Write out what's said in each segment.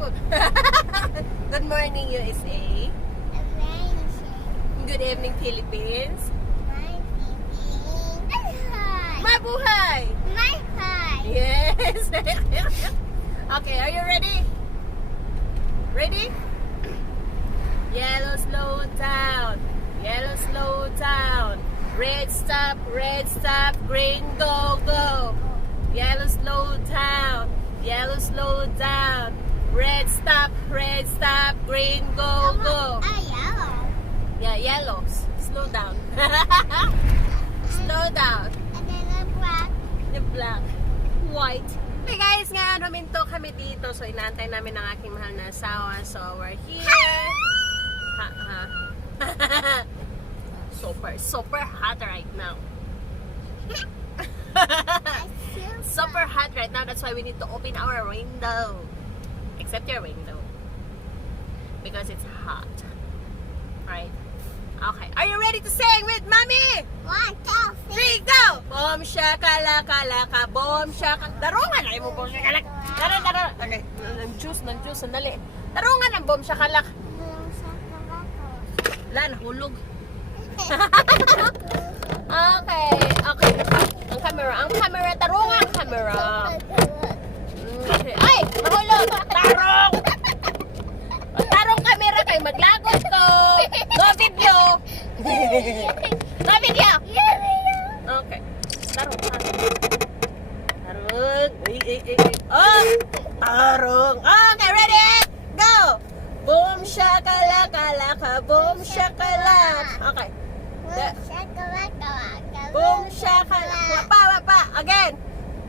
Good morning, USA. Good evening, Philippines. Mabuhay! Yes! Okay, are you ready? Ready? Yellow, slow down. Yellow, slow down. Red, stop, green, go, go. Yellow, slow down. Yellow, slow down. Red, stop, green, go, go. Yellow. Yeah, yellow. Slow down. Slow down. And then the black. The black. White. Hey guys, ngayon huminto kami dito. So, inaantay namin ang aking mahal na asawa. So, we're here. Super hot right now. Super hot right now. That's why we need to open our window. Except your window. Because it's hot. Right? Okay. Are you ready to sing with Mommy? 1, 2, 3, go! Boom shakalaka, boom shakalaka. Darungan na mo boom shakalaka. Dara. Okay. Ng juice, sandali. Darungan ang boom shakalaka. Wala, nahulog. Okay. Ang camera, tarungan ang camera. Okay. Ay, nahulog. Tarong camera kayo, maglagos ko. No video. No video. Okay. Tarong. Oh, tarong. Okay, ready? Go. Boom shakalaka, boom shakalaka. Okay. Boom shakalaka. Pa. Again.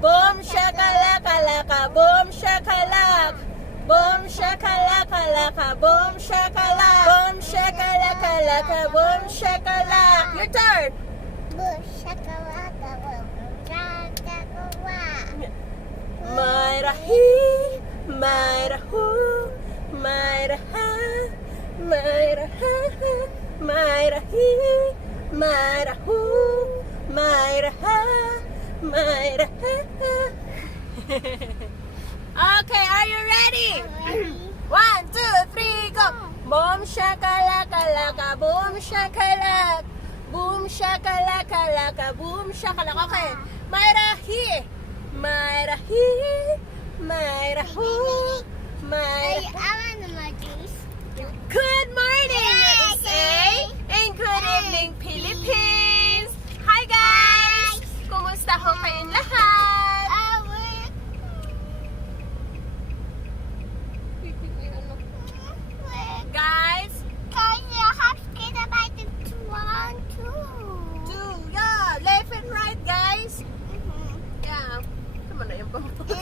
Boom shakalaka, boom shakalaka. Boom shakalaka, boom shakalaka. Boom shakalaka, boom shakalaka. Your turn. Boom shakalaka, boom shakalaka. Mayrahi, mayrahu, mayraha, mayraha, mayrahi, mayrahu, mayraha, mayraha. Okay, are you ready? 1, 2, 3, go! Boom shakalaka, boom shakalaka, boom shakalaka, boom shakalaka. Okay, mayrahi, mayrahi, mayrahu, mayrahu. I want my juice. Good morning, USA, and good evening, Philippines. Hi guys! Kumusta ho kayong lahat? Guys, yeah, left and right, guys. Yeah, come on na yung Go to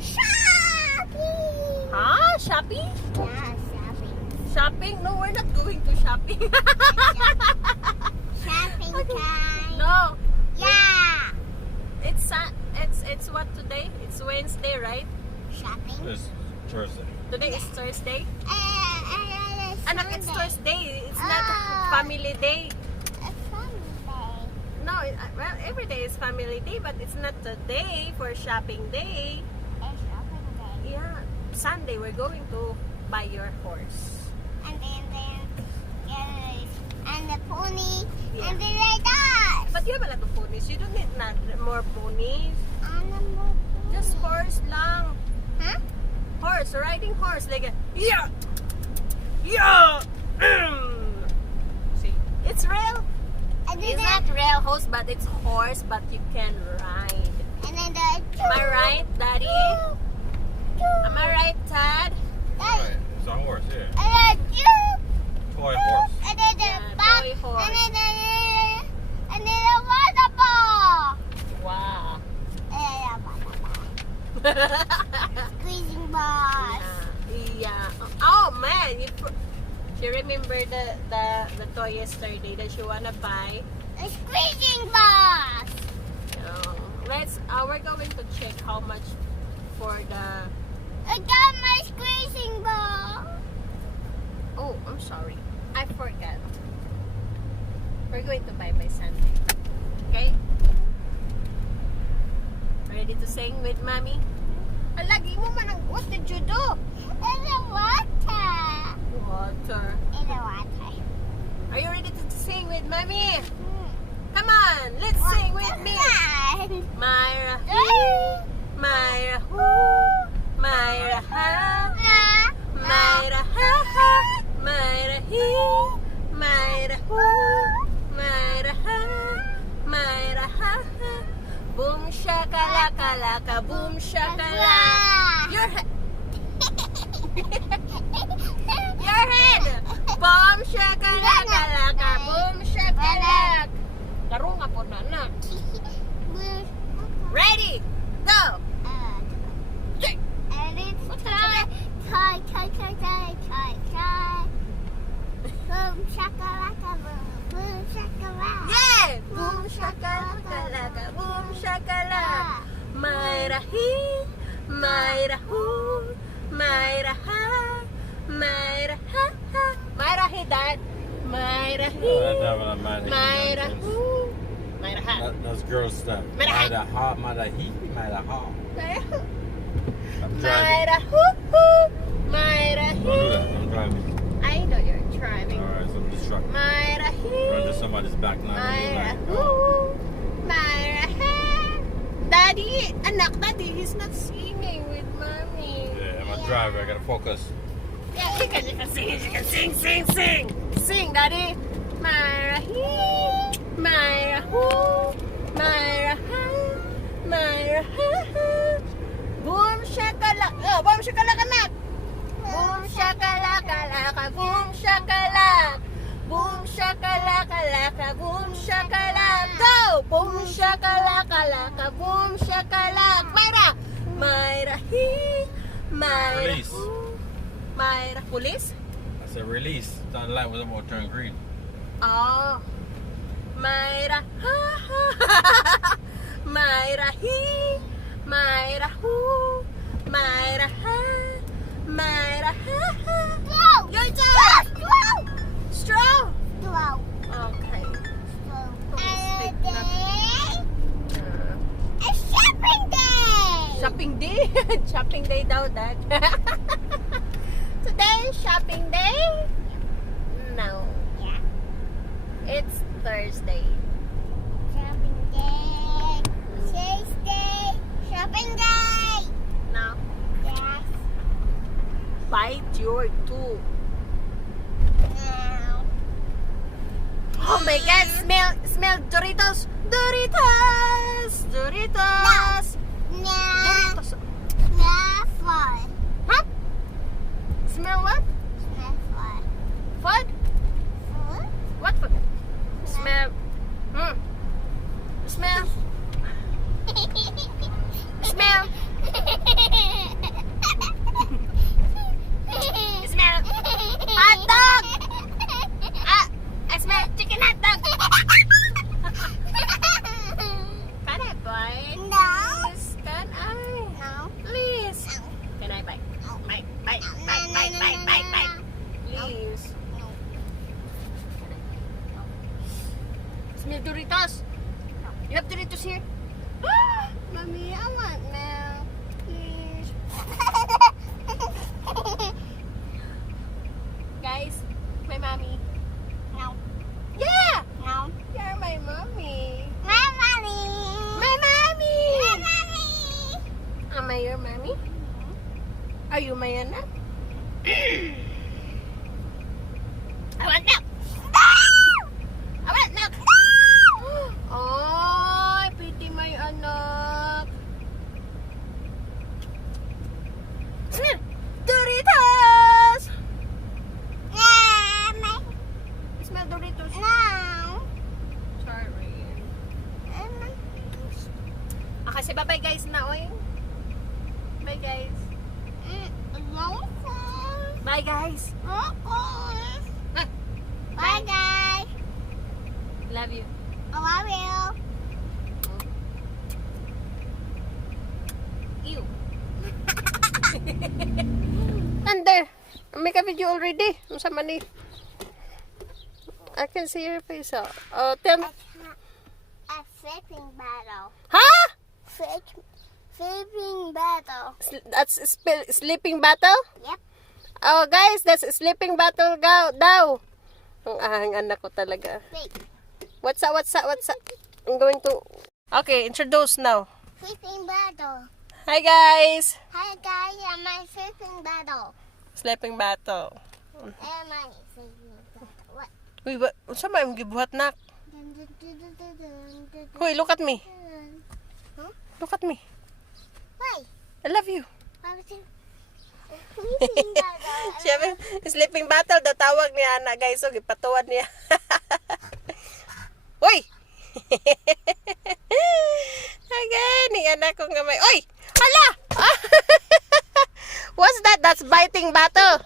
shopping. Huh? Shopping? Yeah, shopping. Shopping? No, we're not going to shopping. Shopping time. No, Yeah. it's what today? It's Wednesday, right? Shopping. It's Thursday. Today is Thursday. And Anak, it's Thursday. It's not family day. Sunday. No, well, every day is family day, but it's not today for shopping day. It's shopping day. Yeah, Sunday we're going to buy your horse. And then and the pony. Yeah. And the red eyes. But you have a lot of ponies. You don't need more ponies. Animal. Just horse lang. Huh? Horse, riding horse. Like a, yeah. See, it's real. And then It's not real horse, but it's horse, but you can ride. And then the. Am I right, Daddy? Am I right, Dad? Right. It's a horse, yeah. And then Toy horse. And then the Yeah, back. toy horse. And then the water ball. Wow. And then the water ball. Squeezing balls. Yeah. Oh man, you remember the toy yesterday that you wanna buy? A squeezing balls. We're going to check how much for the. I got my squeezing ball. Oh, I'm sorry, I forgot. We're going to buy by Sunday. Okay? Ready to sing with Mommy? lagi mo man ang, what did you do? In the water. Water. In the water. Are you ready to sing with mommy? Come on, let's sing with me. Myra, Myra, Myra, ha. Myra, ha, ha. Myra, he. Myra, who. Myra, ha. Myra, ha, ha. Boom shakalaka laka, boom shakalaka. Your head. Your head. Boom shakalaka laka, boom shakalaka. Laro nga po na na. Ready? Go! And it's try. Boom shakalaka boom, boom shakalaka. Yeah! Boom shakalaka laka, boom shakalaka. Myra he, Myra who, Myra ha, Myra ha ha. Myra he dad. Myra he, Myra who, Myra ha. That's girl stuff. Myra ha. Myra ha, Myra he, Myra ha. I'm driving. Myra who who, Myra Don't do he. that. I'm driving. I know you're driving. Alright, so I'm distracted. Myra he. Run to somebody's back now. Myra who, Myra ha. Daddy, anak, daddy, he's not singing with mommy. Yeah, I'm a driver. I gotta focus. Yeah, you can sing, sing. Sing, daddy. Myra he, Myra who, Myra ha, Myra ha ha. Boom shakalaka, oh, boom shakalaka anak. Boom shakalaka laka, boom shakalaka. Boom shakalaka laka, boom shakalaka. Go! Boom shakalaka laka, boom shakalaka. Myra! Myra he, Myra Release. who, Myra. Police? I said release. That light was about to turn green. Oh. Myra ha ha. Myra he, Myra who, Myra ha, Myra ha ha. Go! Your turn! Go! Straw! Go! Okay. And Stick na. it's shopping day! Shopping day? Shopping day daw, Dad. Today is shopping day? No. Yeah. It's Thursday. Shopping day. Tuesday. Shopping day. No. Yes. Bite your tooth. No. Oh my God! Smell Doritos! Doritos! Doritos! No. Doritos! No fun. Huh? Smell what? No fun. Food? Food? What food? Smell. Smell. Smell. Smell. Hot dog! I smell chicken hot dog! Can I bite? No. Please? Can I? No. Please? Can I bite? Bite. Please. No. Smell Doritos. You have Doritos here? Mommy, I want now. Please. Guys, my mommy. No. Yeah! No. You're my mommy. My mommy. My mommy! My mommy. Am I your mommy? Are you my anak? I want milk! I want milk! Ay, piti may anak. Doritos! Smell Doritos. Sorry. Okay, say bye-bye guys na, oy. Bye guys. Bye guys. Bye guys. Love you. I love you. Ew. Under. May ka-video already. Ang sama ni. I can see your face. Oh, tell me. A flipping battle. Ha? Sleeping battle. That's sleeping battle? Yep. Oh, guys, that's sleeping battle daw. Ang anak ko talaga. Wait. What's up? I'm going to... Okay, introduce now. Sleeping battle. Hi, guys. Hi guys, I'm my sleeping battle. Sleeping battle. And my sleeping battle. What? Uy, saan ba yung gibuhat, nak? Hoy, look at me. Huh? Look at me. Why? I love you. Why was it? Sleeping battle. Siyempre, sleeping battle daw tawag niya, anak, guys. So, gipatuwad niya. Uy! Again, ni anak ko nga may... Uy! Hala! What's that? That's biting battle.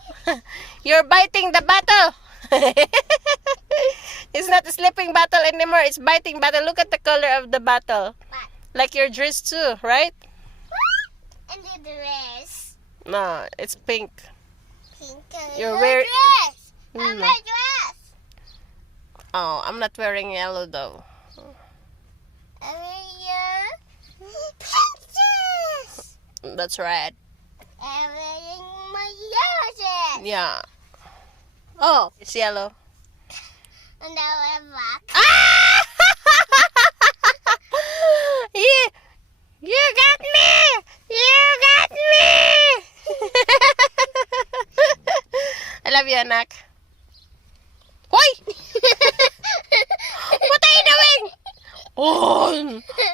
You're biting the battle. It's not a sleeping battle anymore. It's biting battle. Look at the color of the battle. What? Like your dress too, right? And the dress. No, it's pink. Pink. You're Your wearing... dress. Mm. My dress. Oh, I'm not wearing yellow though. I'm wearing your pink dress. That's right. I'm wearing my yellow dress. Yeah. Oh, it's yellow. And now I'm black. Ah! You got me! You got me! I love you, anak. Hoy! What are you doing? Oh!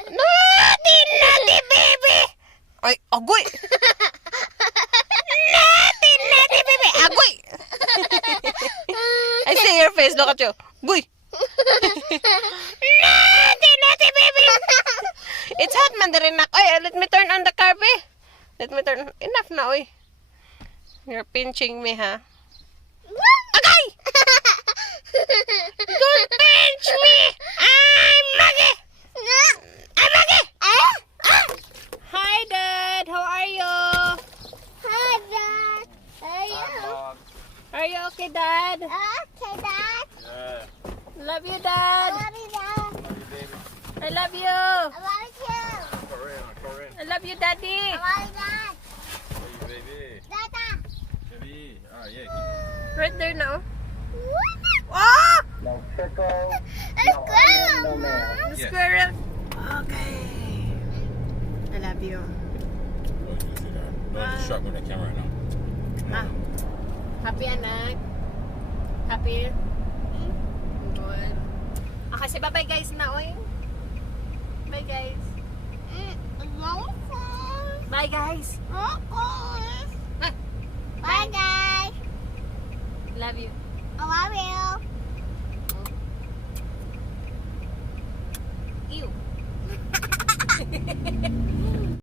Naughty, baby! Ay, agoy! Naughty, baby! Agoy! I see your face. Look at you. Boy! Naughty, baby! It's hot, mandarin nak. Oy, let me turn on the carpet. Let me turn. Enough na, oy. You're pinching me, ha? Agay! Don't pinch me! I'm Maggie! I'm Maggie! Hi, Dad. How are you? Hi, Dad. How are you? Are you okay, Dad? Okay, Dad. Yeah. Love you, I Dad. love you, Dad. Love you, baby. I love you. I love you. Corinne. I love you, Daddy. I love you, Dad. Love you, baby. Dada. Baby. Yeah. Right there now. What? Oh! No pickle. Let's go, Mom. The Yes. squirrel. Okay. I love you. Don't distract me with the camera now. Ah. Happy, anak? Happy? Good. Ah, kasi bye-bye guys na, oy. Bye guys. Bye guys. Bye, guys. Love you. I love you.